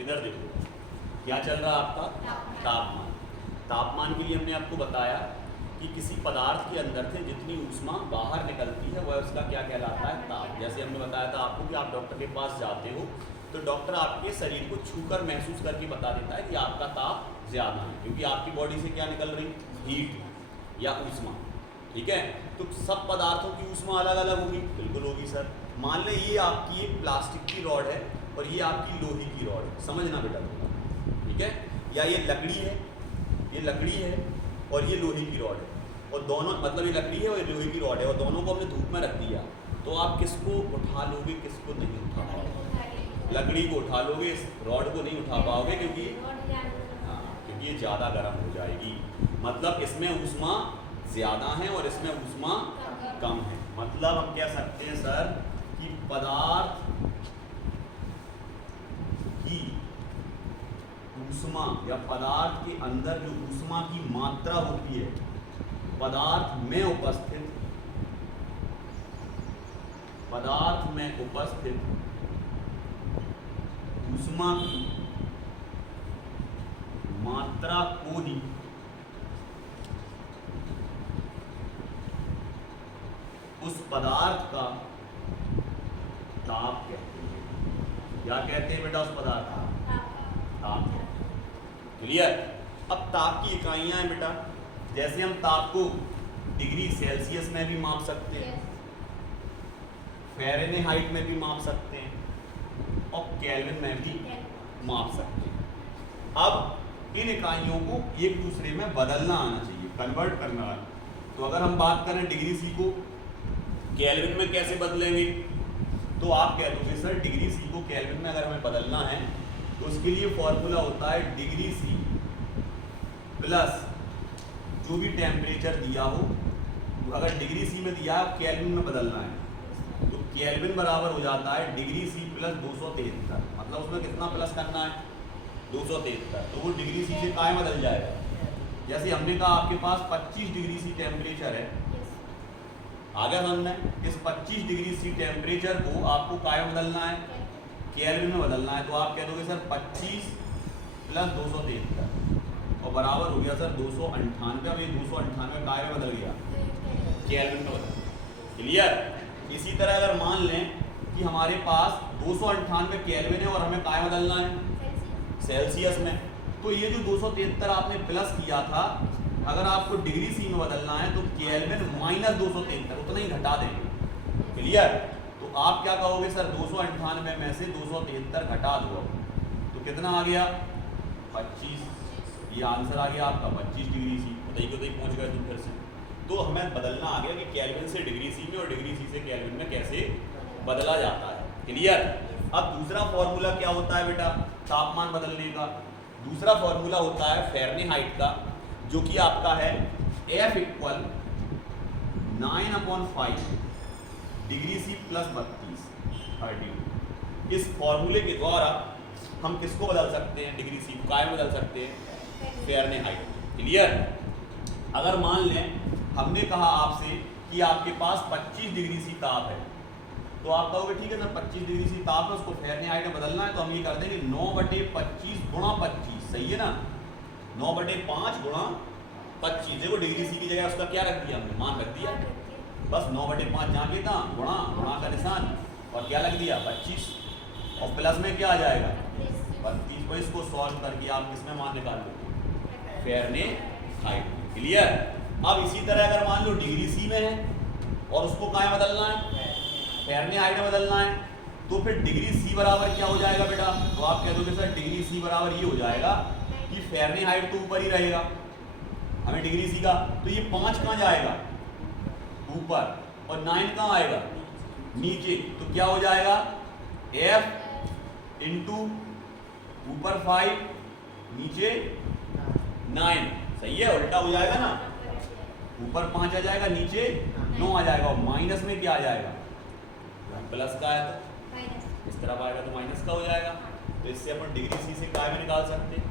इधर देखो क्या चल रहा है आपका तापमान। तापमान के लिए हमने आपको बताया कि किसी पदार्थ के अंदर से जितनी ऊष्मा बाहर निकलती है वह उसका क्या कहलाता है, ताप। जैसे हमने बताया था आपको कि आप डॉक्टर के पास जाते हो तो डॉक्टर आपके शरीर को छूकर महसूस करके बता देता है कि आपका ताप ज़्यादा है, क्योंकि आपकी बॉडी से क्या निकल रही, हीट या ऊष्मा। ठीक है, तो सब पदार्थों की ऊष्मा अलग अलग होगी, बिल्कुल होगी सर। मान लें ये आपकी एक प्लास्टिक की रॉड है और ये आपकी लोहे की रॉड है, समझना बेटा थोड़ा, ठीक है। या ये लकड़ी है, ये लकड़ी है और ये लोहे की रॉड है, और दोनों मतलब ये लकड़ी है और ये लोहे की रॉड है, और दोनों को हमने धूप में रख दिया, तो आप किसको उठा लोगे, किसको नहीं उठा पाओगे? लकड़ी को उठा लोगे, इस रॉड को नहीं उठा पाओगे, क्योंकि ये ज़्यादा गर्म हो जाएगी। मतलब इसमें ऊष्मा ज़्यादा है और इसमें ऊष्मा कम है। मतलब हम कह सकते हैं सर कि पदार्थ की ऊष्मा या पदार्थ के अंदर जो ऊष्मा की मात्रा होती है, पदार्थ में उपस्थित ऊष्मा की मात्रा को ही उस पदार्थ का ताप कहते हैं। क्या कहते हैं बेटा उस पदार्थ का? ताप। क्लियर? अब ताप की इकाइयां हैं बेटा, जैसे हम ताप को डिग्री सेल्सियस में भी माप सकते हैं, फ़ारेनहाइट में भी माप सकते हैं और केल्विन में भी माप सकते हैं। अब इन इकाइयों को एक दूसरे में बदलना आना चाहिए, कन्वर्ट करना है। तो अगर हम बात करें डिग्री सी को केल्विन में कैसे बदलेंगे, तो आप कह दोगे सर डिग्री सी को केल्विन में अगर हमें बदलना है तो उसके लिए फॉर्मूला होता है डिग्री सी प्लस जो भी टेम्परेचर दिया हो, अगर डिग्री सी में दिया है केल्विन में बदलना है तो केल्विन बराबर हो जाता है डिग्री सी प्लस 273। मतलब उसमें कितना प्लस करना है, 273, तो वो डिग्री सी से काय बदल जाएगा। जैसे हमने कहा आपके पास 25 डिग्री सी टेम्परेचर है, आगे हमने इस 25 डिग्री सी टेम्परेचर को आपको काय बदलना है, केल्विन में बदलना है। तो आप कह दोगे सर 25 प्लस 273 और बराबर हो गया सर 298। अब ये 298 काय में बदल गया, केल्विन में बदल। क्लियर? इसी तरह अगर मान लें कि हमारे पास 298 केल्विन है और हमें काय बदलना है, सेल्सियस में, तो ये जो 273 आपने प्लस किया था, अगर आपको डिग्री सी में बदलना है तो केल्विन माइनस 273 उतना ही घटा देंगे। क्लियर? तो आप क्या कहोगे सर 298 में से 273 घटा दो, तो कितना आ गया 25। ये आंसर आ गया आपका 25 डिग्री सी। बताइए बताइए पहुंच गए तुम फिर से। तो हमें बदलना आ गया कि केल्विन से डिग्री सी में और डिग्री सी से केल्विन में कैसे बदला जाता है। क्लियर? अब दूसरा फॉर्मूला क्या होता है बेटा तापमान बदलने का? दूसरा फॉर्मूला होता है फ़ारेनहाइट का, जो कि आपका है F equal 9/5 degree C plus 32। इस फॉर्मूले के द्वारा हम किसको बदल सकते हैं, डिग्री सी को काय में बदल सकते हैं, फ़ारेनहाइट। क्लियर? अगर मान लें हमने कहा आपसे कि आपके पास 25 डिग्री सी ताप है, तो आप कहोगे ठीक है सर 25 डिग्री सी ताप है, उसको फ़ारेनहाइट में बदलना है, तो हम ये कर देंगे 9/25 गुणा 25। सही है ना, 9/5 गुणा 25। देखो डिग्री सी की जगह उसका क्या रख दिया हमने, मान रख दिया, बस 9/5 जहाँ के था गुणा का निशान और क्या लग दिया 25, और प्लस में क्या आ जाएगा 32। को इसको सॉल्व करके आप किसमें मान निकाल लोगे, फ़ारेनहाइट। क्लियर? अब इसी तरह अगर मान लो डिग्री सी में है और उसको कहाँ बदलना है, फ़ारेनहाइट में बदलना है, तो फिर डिग्री सी बराबर क्या हो जाएगा बेटा? तो आप कह दोगे सर डिग्री सी बराबर ये हो जाएगा कि फ़ारेनहाइट तो ऊपर ही रहेगा हमें डिग्री सी का, तो ये 5 कहाँ जाएगा ऊपर और 9 कहाँ आएगा नीचे, तो क्या हो जाएगा F इंटू ऊपर 5 नीचे 9। सही है, उल्टा हो जाएगा ना, ऊपर 5 आ जाएगा नीचे 9 आ जाएगा, और माइनस में क्या आ जाएगा, प्लस का है तो इस तरफ आएगा तो माइनस का हो जाएगा। तो इससे अपन डिग्री सी से काय में निकाल सकते हैं।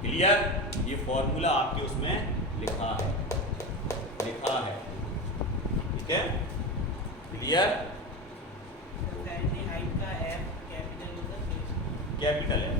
क्लियर? ये फॉर्मूला आपके उसमें लिखा है, ठीक है? क्लियर? कैपिटल